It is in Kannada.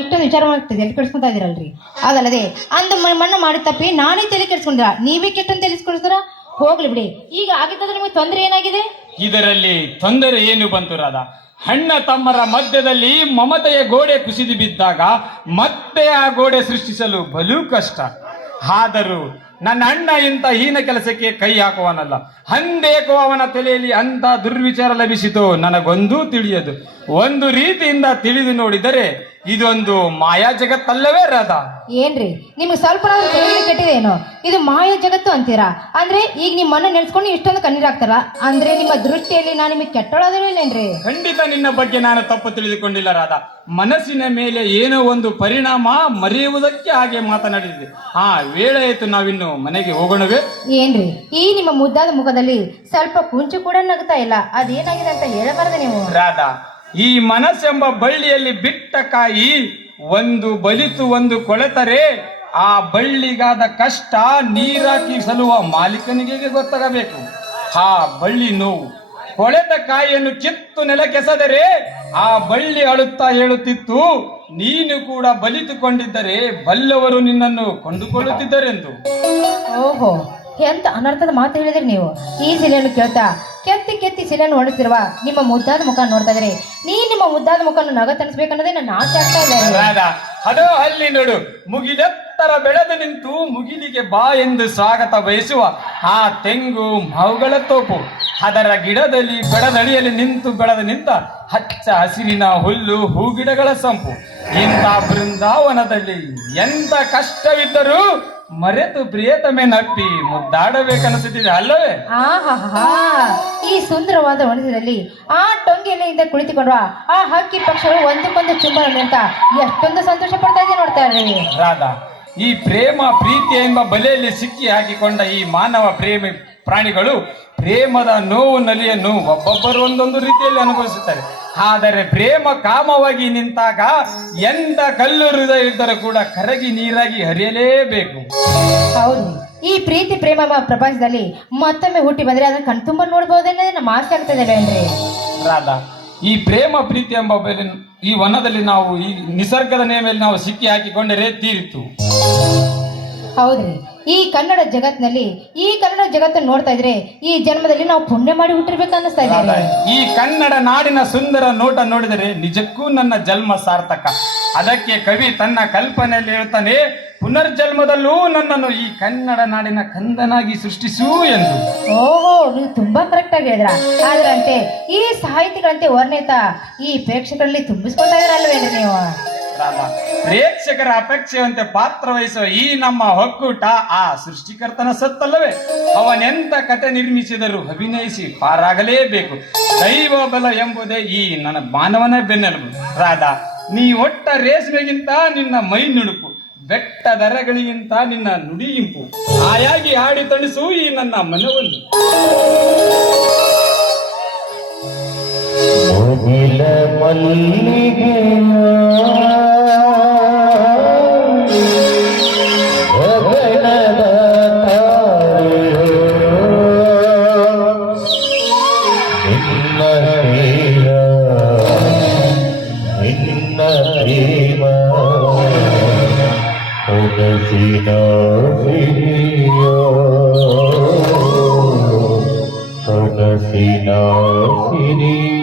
ಇಷ್ಟೊಂದು ವಿಚಾರ ಮಾಡ್ತೀವಿ ತಲೆ ಕೆಡಿಸ್ಕೊಂತ ಇದೀರಲ್ರಿ. ಅದಲ್ಲದೆ ಅಂದು ಮಣ್ಣ ಮಾಡಿ ತಪ್ಪಿ ನಾನೇ ತಲೆ ಕೆಡಿಸ್ಕೊಂಡಿರ, ನೀವೇ ಕೆಟ್ಟಂತ ತಿಳಿಸ್ಕೊಡ್ತಾರ. ಹೋಗ್ಲಿ ಬಿಡಿ, ಈಗ ಆಗಿದ್ದಾದ್ರೆ ನಿಮಗೆ ತೊಂದರೆ ಏನಾಗಿದೆ? ಇದರಲ್ಲಿ ತೊಂದರೆ ಏನು ಬಂತು ರಾಧ? ಅಣ್ಣ ತಮ್ಮರ ಮಧ್ಯದಲ್ಲಿ ಮಮತೆಯ ಗೋಡೆ ಕುಸಿದು ಬಿದ್ದಾಗ ಮತ್ತೆ ಆ ಗೋಡೆ ಸೃಷ್ಟಿಸಲು ಬಲು ಕಷ್ಟ. ಆದರೂ ನನ್ನ ಅಣ್ಣ ಇಂಥ ಹೀನ ಕೆಲಸಕ್ಕೆ ಕೈ ಹಾಕುವನಲ್ಲ. ಅಂದೇಕೋ ಅವನ ತಲೆಯಲ್ಲಿ ಅಂತ ದುರ್ವಿಚಾರ ಲಭಿಸಿತು ನನಗೊಂದೂ ತಿಳಿಯದು. ಒಂದು ರೀತಿಯಿಂದ ತಿಳಿದು ನೋಡಿದರೆ ಇದೊಂದು ಮಾಯಾ ಜಗತ್ತಲ್ಲವೇ ರಾಧಾ? ಏನ್ರಿ ನಿಮ್ಗೆ ಸ್ವಲ್ಪ ಕೆಟ್ಟಿದೇನೋ? ಇದು ಮಾಯಾ ಜಗತ್ತು ಅಂತೀರಾ? ಅಂದ್ರೆ ಈಗ ನಿಮ್ಮನ್ನ ನೆನೆಸ್ಕೊಂಡು ಇಷ್ಟೊಂದು ಕಣ್ಣೀರಾಗ್ತಾರ ಅಂದ್ರೆ ನಿಮ್ಮ ದೃಷ್ಟಿಯಲ್ಲಿ ನಾನು ನಿಮಗೆ ಕೆಟ್ಟೋಳಾದರೂ ಇಲ್ಲೇನ್ರಿ? ಖಂಡಿತ ನಿನ್ನ ಬಗ್ಗೆ ನಾನು ತಪ್ಪು ತಿಳಿದುಕೊಂಡಿಲ್ಲ ರಾಧಾ. ಮನಸ್ಸಿನ ಮೇಲೆ ಏನೋ ಒಂದು ಪರಿಣಾಮ ಮರೆಯುವುದಕ್ಕೆ ಹಾಗೆ ಮಾತನಾಡಿದೆ. ವೇಳೆ ಆಯ್ತು, ನಾವಿನ್ನು ಮನೆಗೆ ಹೋಗೋಣವೇ? ಏನ್ರಿ ಈ ನಿಮ್ಮ ಮುದ್ದಾದ ಮುಖದಲ್ಲಿ ಸ್ವಲ್ಪ ಕುಂಚು ಕೂಡ ನಗ್ತಾ ಇಲ್ಲ, ಅದೇನಾಗಿದೆ ಅಂತ ಹೇಳಬಾರದೆ ನೀವು? ರಾಧಾ, ಈ ಮನಸ್ಸೆಂಬ ಬಳ್ಳಿಯಲ್ಲಿ ಬಿಟ್ಟ ಕಾಯಿ ಒಂದು ಬಲಿತು ಒಂದು ಕೊಳೆತರೆ ಆ ಬಳ್ಳಿಗಾದ ಕಷ್ಟ ನೀರಾಕಿ ಸಲುವ ಮಾಲೀಕನಿಗೆ ಗೊತ್ತಾಗಬೇಕು. ಆ ಬಳ್ಳಿ ನೋವು ಕೊಳೆತ ಕಾಯಿಯನ್ನು ಕಿತ್ತು ನೆಲಕ್ಕೆಸೆದರೆ ಆ ಬಳ್ಳಿ ಅಳುತ್ತಾ ಹೇಳುತ್ತಿತ್ತು, ನೀನು ಕೂಡ ಬಲಿತುಕೊಂಡಿದ್ದರೆ ಬಲ್ಲವರು ನಿನ್ನನ್ನು ಕೊಂಡುಕೊಳ್ಳುತ್ತಿದ್ದರೆಂದು. ಓಹೋ, ಎಂತ ಅನರ್ಥದ ಮಾತು ಹೇಳಿದ್ರಿ ನೀವು. ಈ ಶಿಲೆಯನ್ನು ಕೇಳ್ತಾ ಕೆತ್ತಿ ಕೆತ್ತಿ ಶಿಲೆಯನ್ನು ಹೊಡೆಸಿರುವ ನಿಮ್ಮ ಮುದ್ದಾದ ಮುಖ ನೋಡ್ತಾ ಇದ್ರೆ ನಿಮ್ಮ ಮುದ್ದಾದ ಮುಖವನ್ನು ನಗ ತಣಿಸ್ಬೇಕನ್ನೋದೇ ನನ್ನ ಆಸೆ ಆಗ್ತಾ ಇದೆ. ಅದೋ ಅಲ್ಲಿ ನೋಡು, ಮುಗಿಲೆತ್ತರ ಬೆಳೆದು ನಿಂತು ಮುಗಿಲಿಗೆ ಬಾ ಎಂದು ಸ್ವಾಗತ ಬಯಸುವ ಆ ತೆಂಗು ಮಾವುಗಳ ತೋಪು. ಅದರ ಗಿಡದಲ್ಲಿ ಬೆಳೆದಡಿಯಲ್ಲಿ ನಿಂತು ಬೆಳೆದು ನಿಂತ ಹಚ್ಚ ಹಸಿರಿನ ಹುಲ್ಲು ಹೂಗಿಡಗಳ ಸಂಪು. ಇಂಥ ಬೃಂದಾವನದಲ್ಲಿ ಎಂತ ಕಷ್ಟವಿದ್ದರೂ ಮರೆತು ಪ್ರಿಯತಮೆ ನಪ್ಪಿ ಮುದ್ದಾಡಬೇಕನ್ನಿಸುತ್ತಿದೆ ಅಲ್ಲವೇ? ಈ ಸುಂದರವಾದ ವನದಲ್ಲಿ ಆ ಟೊಂಗೆಲೆಯಿಂದ ಕುಳಿತುಕೊಂಡ್ವ ಆ ಹಕ್ಕಿ ಪಕ್ಷಗಳು ಒಂದಕ್ಕೊಂದು ಚುಂಬನ ಅಂತ ಎಷ್ಟೊಂದು ಸಂತೋಷ ಪಡ್ತಾ ಇದೆ ನೋಡ್ತಾ ಇದ್ದೀವಿ ರಾಧಾ. ಈ ಪ್ರೇಮ ಪ್ರೀತಿ ಎಂಬ ಬಲೆಯಲ್ಲಿ ಸಿಕ್ಕಿ ಹಾಕಿಕೊಂಡ ಈ ಮಾನವ ಪ್ರೇಮಿ ಪ್ರಾಣಿಗಳು ಪ್ರೇಮದ ನೋವು ನಲಿಯನ್ನು ಒಬ್ಬೊಬ್ಬರು ಒಂದೊಂದು ರೀತಿಯಲ್ಲಿ ಅನುಭವಿಸುತ್ತಾರೆ. ಆದರೆ ಪ್ರೇಮ ಕಾಮವಾಗಿ ನಿಂತಾಗ ಎಂತ ಕಲ್ಲು ಹೃದಯ ಇದ್ದರೂ ಕೂಡ ಕರಗಿ ನೀರಾಗಿ ಹರಿಯಲೇಬೇಕು. ಹೌದು, ಈ ಪ್ರೀತಿ ಪ್ರೇಮ ಪ್ರಪಂಚದಲ್ಲಿ ಮತ್ತೊಮ್ಮೆ ಹುಟ್ಟಿ ಬಂದ್ರೆ ಅದನ್ನ ಕಣ್ತುಂಬ ನೋಡ್ಬಹುದೇನೋ ನಮ್ಮ ಆಸೆ ಆಗ್ತದೆ ಅಂದ್ರೆ ರಾಧಾ. ಈ ಪ್ರೇಮ ಪ್ರೀತಿ ಎಂಬ ಈ ವನದಲ್ಲಿ ನಾವು ಈ ನಿಸರ್ಗದ ನೇಮೆಯಲ್ಲಿ ನಾವು ಸಿಕ್ಕಿ ಹಾಕಿಕೊಂಡರೆ ತೀರಿತು. ಹೌದ್ರಿ, ಈ ಕನ್ನಡ ಜಗತ್ತನ್ನು ನೋಡ್ತಾ ಇದ್ರೆ ಈ ಜನ್ಮದಲ್ಲಿ ನಾವು ಪುಣ್ಯ ಮಾಡಿ ಹುಟ್ಟಿರ್ಬೇಕು ಅನ್ನಿಸ್ತಾ ಇದೆ. ಈ ಕನ್ನಡ ನಾಡಿನ ಸುಂದರ ನೋಟ ನೋಡಿದರೆ ನಿಜಕ್ಕೂ ನನ್ನ ಜನ್ಮ ಸಾರ್ಥಕ. ಅದಕ್ಕೆ ಕವಿ ತನ್ನ ಕಲ್ಪನೆಯಲ್ಲಿ ಹೇಳ್ತಾನೆ, ಪುನರ್ಜನ್ಮದಲ್ಲೂ ನನ್ನನ್ನು ಈ ಕನ್ನಡ ನಾಡಿನ ಕಂದನಾಗಿ ಸೃಷ್ಟಿಸು ಎಂದು. ಓಹೋ, ನೀವು ತುಂಬಾ ಕರೆಕ್ಟ್ ಆಗಿ ಹೇಳಿದ್ರ. ಆದ್ರಂತೆ ಈ ಸಾಹಿತಿಗಳಂತೆ ವರ್ಣಿತ ಈ ಪ್ರೇಕ್ಷಕರಲ್ಲಿ ತುಂಬಿಸ್ಕೊಳ್ತಾ ಇದ್ರಲ್ವೇನ್ರಿ ನೀವು? ಪ್ರೇಕ್ಷಕರ ಅಪೇಕ್ಷೆಯಂತೆ ಪಾತ್ರ ವಹಿಸುವ ಈ ನಮ್ಮ ಒಕ್ಕೂಟ ಆ ಸೃಷ್ಟಿಕರ್ತನ ಸತ್ತಲ್ಲವೇ? ಅವನೆಂತ ಕತೆ ನಿರ್ಮಿಸಿದರೂ ಅಭಿನಯಿಸಿ ಪಾರಾಗಲೇಬೇಕು. ದೈವ ಬಲ ಎಂಬುದೇ ಈ ನನ್ನ ಮಾನವನ ಬೆನ್ನೆಲುಬು. ರಾಧಾ, ನೀ ಒಟ್ಟ ರೇಷ್ಮೆಗಿಂತ ನಿನ್ನ ಮೈ ನುಡುಕು, ಬೆಟ್ಟ ದರಗಳಿಗಿಂತ ನಿನ್ನ ನುಡಿಯಿಂಪು, ಆಯಾಗಿ ಆಡಿ ತಣಿಸು ಈ ನನ್ನ ಮನವನ್ನು. ಮಲ್ಲಿಗೆ Sina Siri